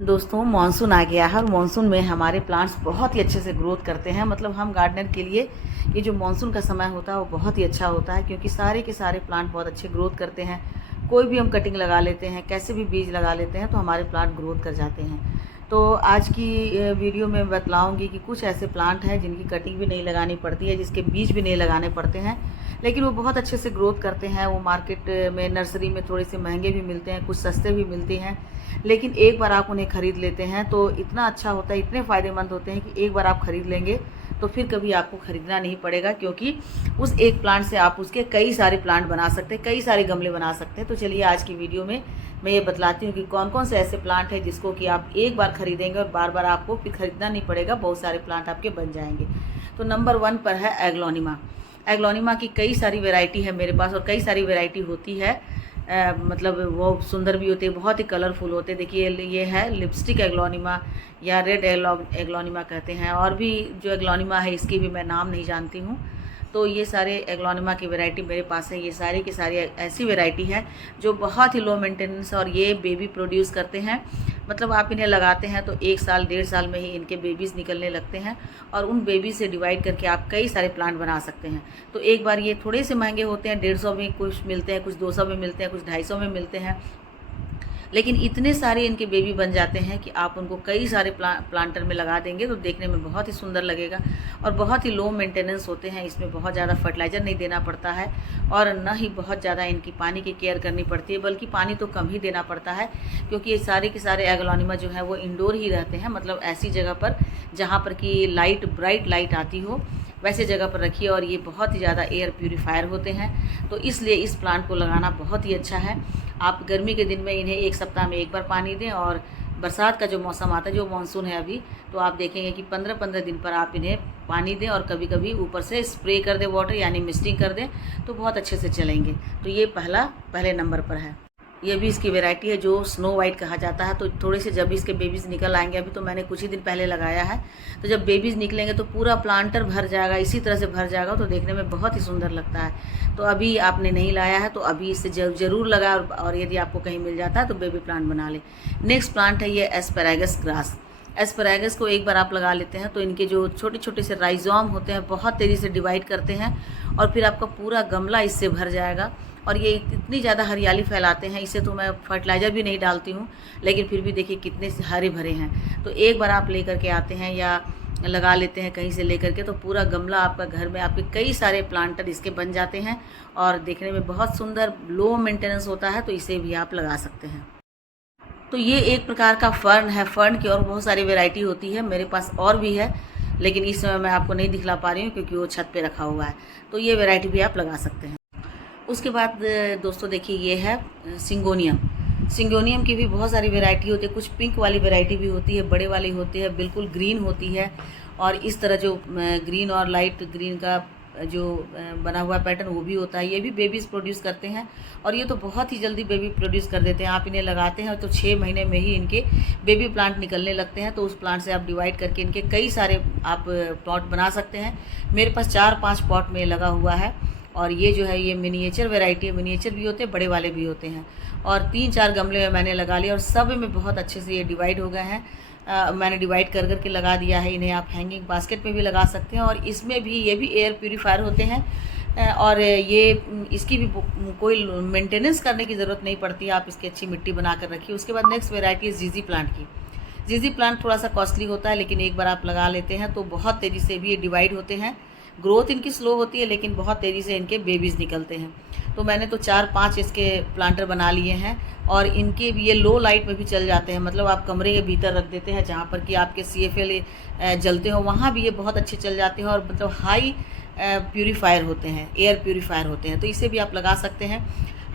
दोस्तों मानसून आ गया है और मानसून में हमारे प्लांट्स बहुत ही अच्छे से ग्रोथ करते हैं। मतलब हम गार्डनर के लिए ये जो मानसून का समय होता है वो बहुत ही अच्छा होता है, क्योंकि सारे के सारे प्लांट बहुत अच्छे ग्रोथ करते हैं। कोई भी हम कटिंग लगा लेते हैं, कैसे भी बीज लगा लेते हैं तो हमारे प्लांट ग्रोथ कर जाते हैं। तो आज की वीडियो में बतलाऊँगी कि कुछ ऐसे प्लांट हैं जिनकी कटिंग भी नहीं लगानी पड़ती है, जिसके बीज भी नहीं लगाने पड़ते हैं, लेकिन वो बहुत अच्छे से ग्रोथ करते हैं। वो मार्केट में नर्सरी में थोड़े से महंगे भी मिलते हैं, कुछ सस्ते भी मिलते हैं, लेकिन एक बार आप उन्हें ख़रीद लेते हैं तो इतना अच्छा होता है, इतने फ़ायदेमंद होते हैं कि एक बार आप ख़रीद लेंगे तो फिर कभी आपको ख़रीदना नहीं पड़ेगा, क्योंकि उस एक प्लांट से आप उसके कई सारे प्लांट बना सकते हैं, कई सारे गमले बना सकते हैं। तो चलिए आज की वीडियो में मैं ये बतलाती हूँ कि कौन कौन से ऐसे प्लांट हैं जिसको कि आप एक बार ख़रीदेंगे और बार बार आपको फिर ख़रीदना नहीं पड़ेगा, बहुत सारे प्लांट आपके बन जाएंगे। तो नंबर 1 पर है एग्लोनिमा। एग्लोनिमा की कई सारी वैरायटी है मेरे पास और कई सारी वैरायटी होती है। मतलब वो सुंदर भी होते हैं, बहुत ही कलरफुल होते हैं। देखिए ये है लिपस्टिक एग्लोनिमा या रेड एग्लोनिमा कहते हैं, और भी जो एग्लोनिमा है इसकी भी मैं नाम नहीं जानती हूँ। तो ये सारे एग्लोनिमा की वैरायटी मेरे पास है। ये सारी की सारी ऐसी वैरायटी है जो बहुत ही लो मेंटेनेंस और ये बेबी प्रोड्यूस करते हैं। मतलब आप इन्हें लगाते हैं तो 1 साल 1.5 साल में ही इनके बेबीज़ निकलने लगते हैं, और उन बेबी से डिवाइड करके आप कई सारे प्लांट बना सकते हैं। तो एक बार ये थोड़े से महंगे होते हैं, 150 में कुछ मिलते हैं, कुछ 200 में मिलते हैं, कुछ 250 में मिलते हैं, लेकिन इतने सारे इनके बेबी बन जाते हैं कि आप उनको कई सारे प्लांटर में लगा देंगे तो देखने में बहुत ही सुंदर लगेगा। और बहुत ही लो मेंटेनेंस होते हैं, इसमें बहुत ज़्यादा फर्टिलाइज़र नहीं देना पड़ता है और न ही बहुत ज़्यादा इनकी पानी की केयर करनी पड़ती है, बल्कि पानी तो कम ही देना पड़ता है, क्योंकि ये सारे के सारे एग्लोनिमा जो है वो इंडोर ही रहते हैं। मतलब ऐसी जगह पर जहाँ पर कि लाइट, ब्राइट लाइट आती हो, वैसे जगह पर रखिए। और ये बहुत ही ज़्यादा एयर प्यूरीफायर होते हैं, तो इसलिए इस प्लांट को लगाना बहुत ही अच्छा है। आप गर्मी के दिन में इन्हें 1 सप्ताह में 1 बार पानी दें, और बरसात का जो मौसम आता है, जो मानसून है अभी, तो आप देखेंगे कि 15-15 दिन पर आप इन्हें पानी दें और कभी कभी ऊपर से स्प्रे कर दें, वाटर यानी मिस्टिंग कर दें, तो बहुत अच्छे से चलेंगे। तो ये पहले नंबर पर है। ये भी इसकी वैरायटी है जो स्नो वाइट कहा जाता है। तो थोड़े से जब इसके बेबीज़ निकल आएंगे, अभी तो मैंने कुछ ही दिन पहले लगाया है, तो जब बेबीज़ निकलेंगे तो पूरा प्लांटर भर जाएगा, इसी तरह से भर जाएगा, तो देखने में बहुत ही सुंदर लगता है। तो अभी आपने नहीं लाया है तो अभी इसे ज़रूर लगाए, और यदि आपको कहीं मिल जाता है तो बेबी प्लांट बना ले। नेक्स्ट प्लांट है ये एस्पैरागस ग्रास। एस्पैरागस को एक बार आप लगा लेते हैं तो इनके जो छोटे छोटे से राइजोम होते हैं बहुत तेज़ी से डिवाइड करते हैं, और फिर आपका पूरा गमला इससे भर जाएगा। और ये इतनी ज़्यादा हरियाली फैलाते हैं, इसे तो मैं फर्टिलाइज़र भी नहीं डालती हूँ, लेकिन फिर भी देखिए कितने हरे भरे हैं। तो एक बार आप लेकर के आते हैं या लगा लेते हैं कहीं से लेकर के, तो पूरा गमला आपका घर में आपके कई सारे प्लांटर इसके बन जाते हैं, और देखने में बहुत सुंदर, लो मेंटेनेंस होता है, तो इसे भी आप लगा सकते हैं। तो ये एक प्रकार का फर्न है। फर्न की और बहुत सारी वैरायटी होती है, मेरे पास और भी है, लेकिन इस समय मैं आपको नहीं दिखला पा रही हूँ क्योंकि वो छत पे रखा हुआ है। तो ये वैरायटी भी आप लगा सकते हैं। उसके बाद दोस्तों देखिए ये है सिंगोनियम। सिंगोनियम की भी बहुत सारी वैरायटी होती है, कुछ पिंक वाली वैरायटी भी होती है, बड़े वाली होती है, बिल्कुल ग्रीन होती है, और इस तरह जो ग्रीन और लाइट ग्रीन का जो बना हुआ पैटर्न वो भी होता है। ये भी बेबीज़ प्रोड्यूस करते हैं, और ये तो बहुत ही जल्दी बेबी प्रोड्यूस कर देते हैं। आप इन्हें लगाते हैं तो 6 महीने में ही इनके बेबी प्लांट निकलने लगते हैं। तो उस प्लांट से आप डिवाइड करके इनके कई सारे आप पॉट बना सकते हैं। मेरे पास 4-5 पॉट में लगा हुआ है, और ये जो है ये मिनिएचर वैरायटी है। मिनिएचर भी होते हैं, बड़े वाले भी होते हैं, और 3-4 गमले में मैंने लगा लिया, और सब में बहुत अच्छे से ये डिवाइड हो गए हैं। मैंने डिवाइड कर करके लगा दिया है। इन्हें आप हैंगिंग बास्केट में भी लगा सकते हैं, और इसमें भी ये भी एयर प्यूरीफायर होते हैं, और ये इसकी भी कोई मेंटेनेंस करने की ज़रूरत नहीं पड़ती है। आप इसकी अच्छी मिट्टी बना कर रखिए। उसके बाद नेक्स्ट वैरायटी है जीजी प्लांट की। जीजी प्लांट थोड़ा सा कॉस्टली होता है, लेकिन एक बार आप लगा लेते हैं तो बहुत तेज़ी से भी ये डिवाइड होते हैं। ग्रोथ इनकी स्लो होती है, लेकिन बहुत तेज़ी से इनके बेबीज़ निकलते हैं। तो मैंने तो 4-5 इसके प्लांटर बना लिए हैं, और इनके भी ये लो लाइट में भी चल जाते हैं। मतलब आप कमरे के भीतर रख देते हैं जहाँ पर कि आपके CFL जलते हो, वहाँ भी ये बहुत अच्छे चल जाते हैं, और मतलब हाई प्यूरीफायर होते हैं, एयर प्यूरीफायर होते हैं। तो इसे भी आप लगा सकते हैं।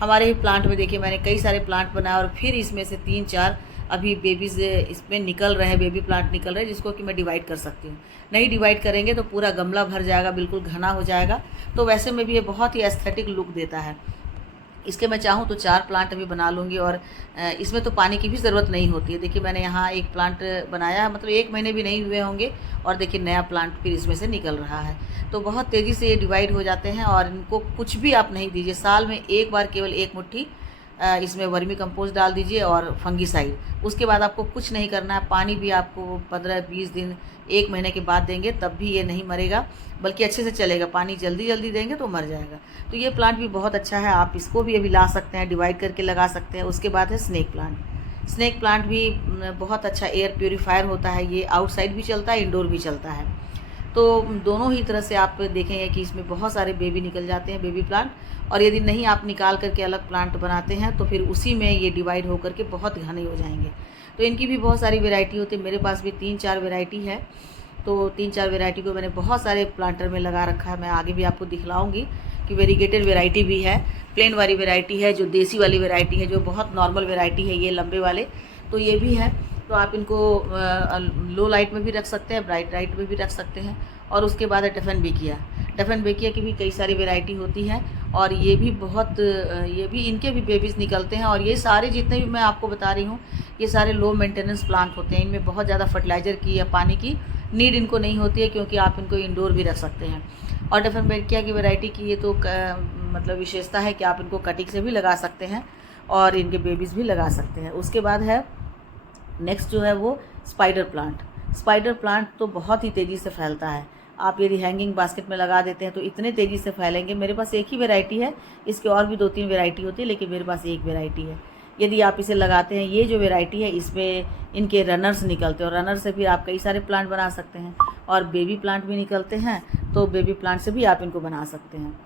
हमारे ही प्लांट में देखिए मैंने कई सारे प्लांट बनाए, और फिर इसमें से 3-4 अभी बेबीज़ इसमें निकल रहे हैं, बेबी प्लांट निकल रहे हैं, जिसको कि मैं डिवाइड कर सकती हूँ। नहीं डिवाइड करेंगे तो पूरा गमला भर जाएगा, बिल्कुल घना हो जाएगा। तो वैसे में भी ये बहुत ही एस्थेटिक लुक देता है। इसके मैं चाहूँ तो 4 प्लांट अभी बना लूँगी, और इसमें तो पानी की भी ज़रूरत नहीं होती है। देखिए मैंने यहाँ एक प्लांट बनाया है, मतलब 1 महीने भी नहीं हुए होंगे, और देखिए नया प्लांट फिर इसमें से निकल रहा है। तो बहुत तेज़ी से ये डिवाइड हो जाते हैं, और इनको कुछ भी आप नहीं दीजिए। साल में 1 बार केवल 1 मुट्ठी इसमें वर्मी कंपोस्ट डाल दीजिए और फंगीसाइड। उसके बाद आपको कुछ नहीं करना है। पानी भी आपको 15-20 दिन 1 महीने के बाद देंगे, तब भी ये नहीं मरेगा, बल्कि अच्छे से चलेगा। पानी जल्दी देंगे तो मर जाएगा। तो ये प्लांट भी बहुत अच्छा है, आप इसको भी अभी ला सकते हैं, डिवाइड करके लगा सकते हैं। उसके बाद है स्नेक प्लांट। स्नेक प्लांट भी बहुत अच्छा एयर प्योरीफायर होता है। ये आउटसाइड भी चलता है, इंडोर भी चलता है। तो दोनों ही तरह से आप देखेंगे कि इसमें बहुत सारे बेबी निकल जाते हैं, बेबी प्लांट। और यदि नहीं आप निकाल करके अलग प्लांट बनाते हैं तो फिर उसी में ये डिवाइड होकर के बहुत घने हो जाएंगे। तो इनकी भी बहुत सारी वैरायटी होती है। मेरे पास भी 3-4 वैरायटी है। तो 3-4 वैरायटी को मैंने बहुत सारे प्लांटर में लगा रखा है। मैं आगे भी आपको दिखलाऊंगी कि वेरीगेटेड वैरायटी भी है, प्लेन वाली वैरायटी है, जो देसी वाली वैरायटी है, जो बहुत नॉर्मल वैरायटी है, ये लंबे वाले, तो ये भी है। तो आप इनको लो लाइट में भी रख सकते हैं, ब्राइट लाइट में भी रख सकते हैं। और उसके बाद है टफन बेकिया की भी कई सारी वैरायटी होती है। और ये भी बहुत ये भी इनके भी बेबीज़ निकलते हैं। और ये सारे जितने भी मैं आपको बता रही हूँ, ये सारे लो मेंटेनेंस प्लांट होते हैं। इनमें बहुत ज़्यादा फर्टिलाइज़र की या पानी की नीड इनको नहीं होती है, क्योंकि आप इनको इंडोर भी रख सकते हैं। और टफन बेकिया की वैरायटी की ये तो मतलब विशेषता है कि आप इनको कटिंग से भी लगा सकते हैं और इनके बेबीज़ भी लगा सकते हैं। उसके बाद है नेक्स्ट जो है वो स्पाइडर प्लांट तो बहुत ही तेज़ी से फैलता है। आप यदि हैंगिंग बास्केट में लगा देते हैं तो इतने तेज़ी से फैलेंगे। मेरे पास एक ही वैरायटी है, इसके और भी 2-3 वैरायटी होती है, लेकिन मेरे पास एक वैरायटी है। यदि आप इसे लगाते हैं, ये जो वैरायटी है, इसमें इनके रनर्स निकलते हैं और रनर से फिर आप कई सारे प्लांट बना सकते हैं। और बेबी प्लांट भी निकलते हैं, तो बेबी प्लांट से भी आप इनको बना सकते हैं।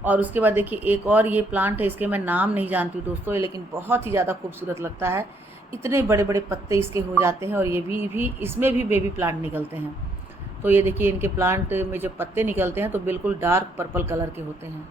और उसके बाद देखिए एक और ये प्लांट है, इसके मैं नाम नहीं जानती हूँ दोस्तों, लेकिन बहुत ही ज़्यादा खूबसूरत लगता है। इतने बड़े बड़े पत्ते इसके हो जाते हैं और ये भी इसमें भी बेबी प्लांट निकलते हैं। तो ये देखिए इनके प्लांट में जो पत्ते निकलते हैं तो बिल्कुल डार्क पर्पल कलर के होते हैं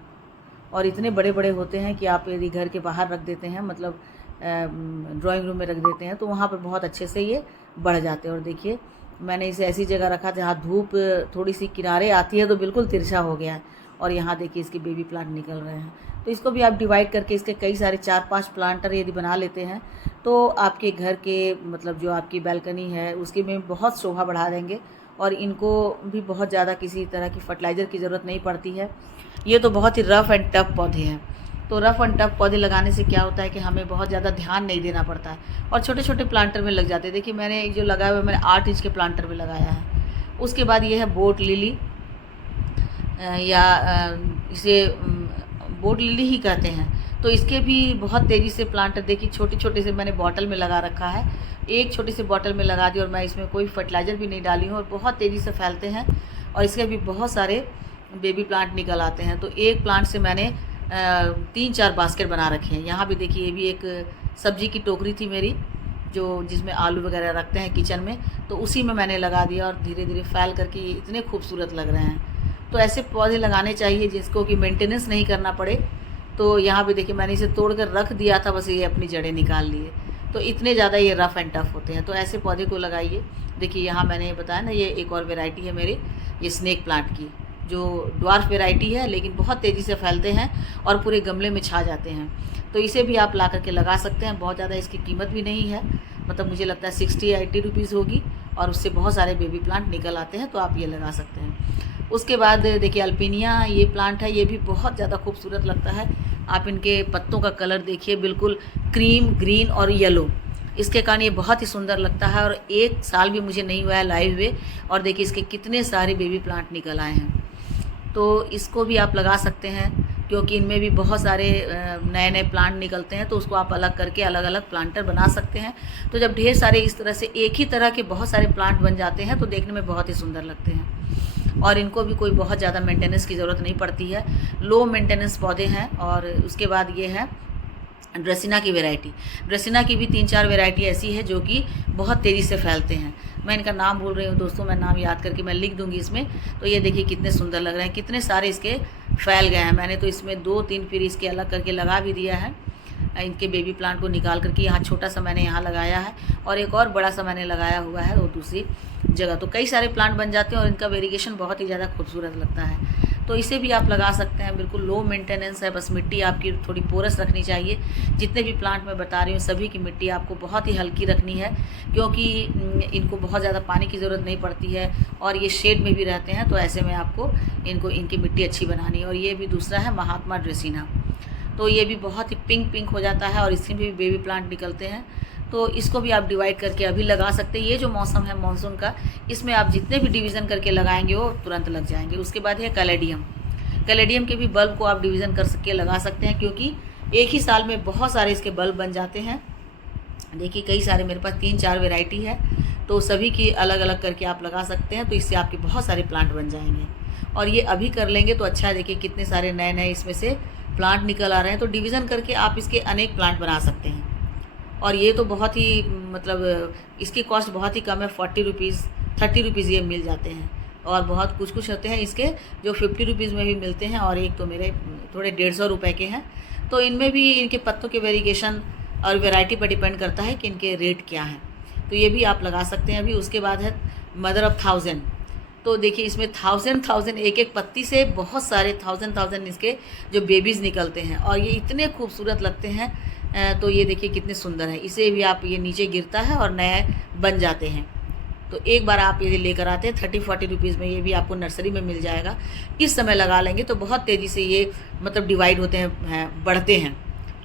और इतने बड़े बड़े होते हैं कि आप यदि घर के बाहर रख देते हैं, मतलब ड्राइंग रूम में रख देते हैं, तो वहाँ पर बहुत अच्छे से ये बढ़ जाते हैं। और देखिए मैंने इसे ऐसी जगह रखा जहाँ धूप थोड़ी सी किनारे आती है तो बिल्कुल तिरछा हो गया है। और यहाँ देखिए इसके बेबी प्लांट निकल रहे हैं। तो इसको भी आप डिवाइड करके इसके कई सारे 4-5 प्लांटर यदि बना लेते हैं तो आपके घर के मतलब जो आपकी बालकनी है उसके में बहुत शोभा बढ़ा देंगे। और इनको भी बहुत ज़्यादा किसी तरह की फर्टिलाइज़र की ज़रूरत नहीं पड़ती है। ये तो बहुत ही रफ़ एंड टफ पौधे हैं। तो रफ़ एंड टफ पौधे लगाने से क्या होता है कि हमें बहुत ज़्यादा ध्यान नहीं देना पड़ता है और छोटे छोटे प्लांटर में लग जाते हैं। देखिए मैंने जो लगाया हुआ मैंने 8 इंच के प्लांटर में लगाया है। उसके बाद ये है बोट लिली, या इसे बोट लिली ही कहते हैं। तो इसके भी बहुत तेज़ी से प्लांटर देखिए छोटे छोटे से मैंने बॉटल में लगा रखा है। एक छोटी सी बॉटल में लगा दी और मैं इसमें कोई फर्टिलाइज़र भी नहीं डाली हूँ और बहुत तेज़ी से फैलते हैं और इसके भी बहुत सारे बेबी प्लांट निकल आते हैं। तो एक प्लांट से मैंने 3-4 बास्केट बना रखे हैं। यहाँ भी देखिए ये भी एक सब्जी की टोकरी थी मेरी, जो जिसमें आलू वगैरह रखते हैं किचन में, तो उसी में मैंने लगा दिया और धीरे धीरे फैल करके ये इतने खूबसूरत लग रहे हैं। तो ऐसे पौधे लगाने चाहिए जिसको कि मेंटेनेंस नहीं करना पड़े। तो यहाँ भी देखिए मैंने इसे तोड़ कर रख दिया था, बस ये अपनी जड़ें निकाल लिए। तो इतने ज़्यादा ये रफ़ एंड टफ होते हैं। तो ऐसे पौधे को लगाइए। देखिए यहाँ मैंने बताया ना, ये एक और वैरायटी है मेरी, ये स्नेक प्लांट की, जो ड्वार्फ वैरायटी है लेकिन बहुत तेज़ी से फैलते हैं और पूरे गमले में छा जाते हैं। तो इसे भी आप ला करके लगा सकते हैं। बहुत ज़्यादा इसकी कीमत भी नहीं है, मतलब मुझे लगता है 60-80 रुपीज़ होगी और उससे बहुत सारे बेबी प्लांट निकल आते हैं। तो आप ये लगा सकते हैं। उसके बाद देखिए अल्पीनिया ये प्लांट है, ये भी बहुत ज़्यादा खूबसूरत लगता है। आप इनके पत्तों का कलर देखिए, बिल्कुल क्रीम, ग्रीन और येलो, इसके कारण ये बहुत ही सुंदर लगता है। और 1 साल भी मुझे नहीं हुआ है लाए हुए और देखिए इसके कितने सारे बेबी प्लांट निकल आए हैं। तो इसको भी आप लगा सकते हैं क्योंकि इनमें भी बहुत सारे नए नए प्लांट निकलते हैं। तो उसको आप अलग करके अलग अलग प्लांटर बना सकते हैं। तो जब ढेर सारे इस तरह से एक ही तरह के बहुत सारे प्लांट बन जाते हैं तो देखने में बहुत ही सुंदर लगते हैं और इनको भी कोई बहुत ज़्यादा मेंटेनेंस की ज़रूरत नहीं पड़ती है। लो मेंटेनेंस पौधे हैं। और उसके बाद ये है ड्रेसिना की वैरायटी। ड्रेसिना की भी 3-4 वैरायटी ऐसी है जो कि बहुत तेज़ी से फैलते हैं। मैं इनका नाम भूल रही हूँ दोस्तों, मैं नाम याद करके मैं लिख दूँगी इसमें। तो ये देखिए कितने सुंदर लग रहे हैं, कितने सारे इसके फैल गए हैं। मैंने तो इसमें 2-3 फिर इसके अलग करके लगा भी दिया है। इनके बेबी प्लांट को निकाल करके यहाँ छोटा सा मैंने यहाँ लगाया है और एक और बड़ा सा मैंने लगाया हुआ है वो दूसरी जगह। तो कई सारे प्लांट बन जाते हैं और इनका वेरिएशन बहुत ही ज़्यादा खूबसूरत लगता है। तो इसे भी आप लगा सकते हैं। बिल्कुल लो मेंटेनेंस है, बस मिट्टी आपकी थोड़ी पोरस रखनी चाहिए। जितने भी प्लांट मैं बता रही हूँ सभी की मिट्टी आपको बहुत ही हल्की रखनी है क्योंकि इनको बहुत ज़्यादा पानी की ज़रूरत नहीं पड़ती है और ये शेड में भी रहते हैं। तो ऐसे में आपको इनकी मिट्टी अच्छी बनानी है। और ये भी दूसरा है महात्मा ड्रेसिना। तो ये भी बहुत ही पिंक पिंक हो जाता है और इसमें भी बेबी प्लांट निकलते हैं। तो इसको भी आप डिवाइड करके अभी लगा सकते हैं। ये जो मौसम है मानसून का, इसमें आप जितने भी डिवीज़न करके लगाएंगे वो तुरंत लग जाएंगे। उसके बाद है कैलेडियम। कैलेडियम के भी बल्ब को आप डिवीज़न कर के लगा सकते हैं, क्योंकि एक ही साल में बहुत सारे इसके बल्ब बन जाते हैं। देखिए कई सारे मेरे पास 3-4 वैरायटी है, तो सभी की अलग अलग करके आप लगा सकते हैं। तो इससे आपके बहुत सारे प्लांट बन जाएंगे और ये अभी कर लेंगे तो अच्छा है। देखिए कितने सारे नए नए इसमें से प्लांट निकल आ रहे हैं। तो डिवीज़न करके आप इसके अनेक प्लांट बना सकते हैं। और ये तो बहुत ही मतलब इसकी कॉस्ट बहुत ही कम है, 40 रुपीज़ 30 रुपीज़ ये मिल जाते हैं। और बहुत कुछ कुछ होते हैं इसके जो 50 रुपीज़ में भी मिलते हैं, और एक तो मेरे थोड़े 150 रुपये के हैं। तो इनमें भी इनके पत्तों के वेरिएशन और वैरायटी पर डिपेंड करता है कि इनके रेट क्या हैं। तो ये भी आप लगा सकते हैं अभी। उसके बाद है मदर ऑफ 1000। तो देखिए इसमें 1000 एक एक पत्ती से बहुत सारे 1000 इसके जो बेबीज़ निकलते हैं और ये इतने खूबसूरत लगते हैं। तो ये देखिए कितने सुंदर है। इसे भी आप, ये नीचे गिरता है और नए बन जाते हैं। तो एक बार आप ये लेकर आते हैं 30-40 रुपीज़ में, ये भी आपको नर्सरी में मिल जाएगा। इस समय लगा लेंगे तो बहुत तेज़ी से ये मतलब डिवाइड होते हैं, बढ़ते हैं।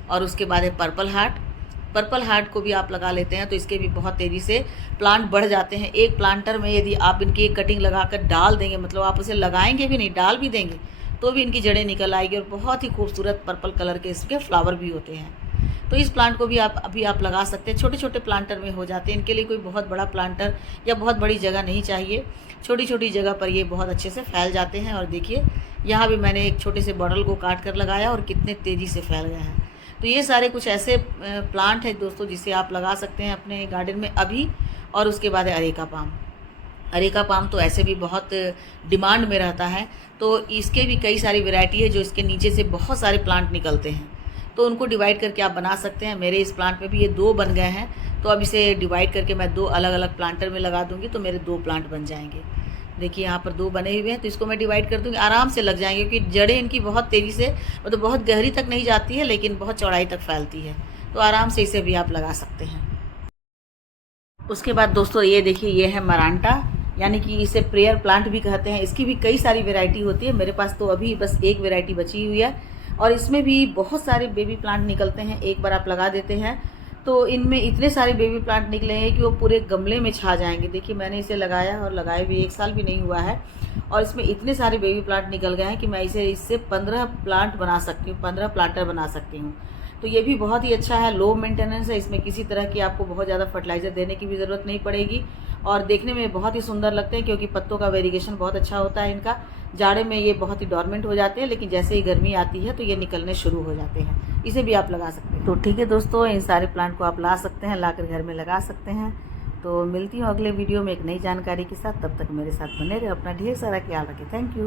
और उसके बाद है पर्पल हार्ट। पर्पल हार्ट को भी आप लगा लेते हैं तो इसके भी बहुत तेज़ी से प्लांट बढ़ जाते हैं। एक प्लांटर में यदि आप इनकी एक कटिंग लगा कर डाल देंगे, मतलब आप उसे लगाएंगे भी नहीं, डाल भी देंगे तो भी इनकी जड़ें निकल आएगी और बहुत ही खूबसूरत पर्पल कलर के इसके फ्लावर भी होते हैं। तो इस प्लांट को भी आप लगा सकते हैं। छोटे छोटे प्लांटर में हो जाते हैं। इनके लिए कोई बहुत बड़ा प्लांटर या बहुत बड़ी जगह नहीं चाहिए, छोटी छोटी जगह पर ये बहुत अच्छे से फैल जाते हैं। और देखिए यहाँ भी मैंने एक छोटे से बॉटल को काट कर लगाया और कितने तेज़ी से फैल गया है। तो ये सारे कुछ ऐसे प्लांट हैं दोस्तों जिसे आप लगा सकते हैं अपने गार्डन में अभी। और उसके बाद है अरेका पाम। अरेका पाम तो ऐसे भी बहुत डिमांड में रहता है। तो इसके भी कई सारी वैरायटी है जो इसके नीचे से बहुत सारे प्लांट निकलते हैं, तो उनको डिवाइड करके आप बना सकते हैं। मेरे इस प्लांट में भी ये 2 बन गए हैं, तो अब इसे डिवाइड करके मैं 2 अलग अलग प्लांटर में लगा दूंगी तो मेरे 2 प्लांट बन जाएंगे। देखिए यहाँ पर 2 बने हुए हैं, तो इसको मैं डिवाइड कर दूंगी, आराम से लग जाएंगे क्योंकि जड़ें इनकी बहुत तेज़ी से, मतलब बहुत गहरी तक नहीं जाती है लेकिन बहुत चौड़ाई तक फैलती है। तो आराम से इसे भी आप लगा सकते हैं। उसके बाद दोस्तों ये देखिए, ये है मरांटा, यानी कि इसे प्रेयर प्लांट भी कहते हैं। इसकी भी कई सारी वेराइटी होती है। मेरे पास तो अभी बस एक वेराइटी बची हुई है और इसमें भी बहुत सारे बेबी प्लांट निकलते हैं। एक बार आप लगा देते हैं तो इनमें इतने सारे बेबी प्लांट निकले हैं कि वो पूरे गमले में छा जाएंगे। देखिए मैंने इसे लगाया और लगाए भी 1 साल भी नहीं हुआ है और इसमें इतने सारे बेबी प्लांट निकल गए हैं कि मैं इससे 15 प्लांट बना सकती हूँ, 15 प्लांटर बना सकती हूँ। तो ये भी बहुत ही अच्छा है, लो मेंटेनेंस है। इसमें किसी तरह की आपको बहुत ज़्यादा फर्टिलाइज़र देने की भी ज़रूरत नहीं पड़ेगी और देखने में बहुत ही सुंदर लगते हैं क्योंकि पत्तों का वेरिएशन बहुत अच्छा होता है इनका। जाड़े में ये बहुत ही डॉर्मेंट हो जाते हैं, लेकिन जैसे ही गर्मी आती है तो ये निकलने शुरू हो जाते हैं। इसे भी आप लगा सकते हैं। तो ठीक है दोस्तों, इन सारे प्लांट को आप ला सकते हैं, लाकर घर में लगा सकते हैं। तो मिलती हूँ अगले वीडियो में एक नई जानकारी के साथ। तब तक मेरे साथ बने रहे, अपना ढेर सारा ख्याल रखें। Thank you.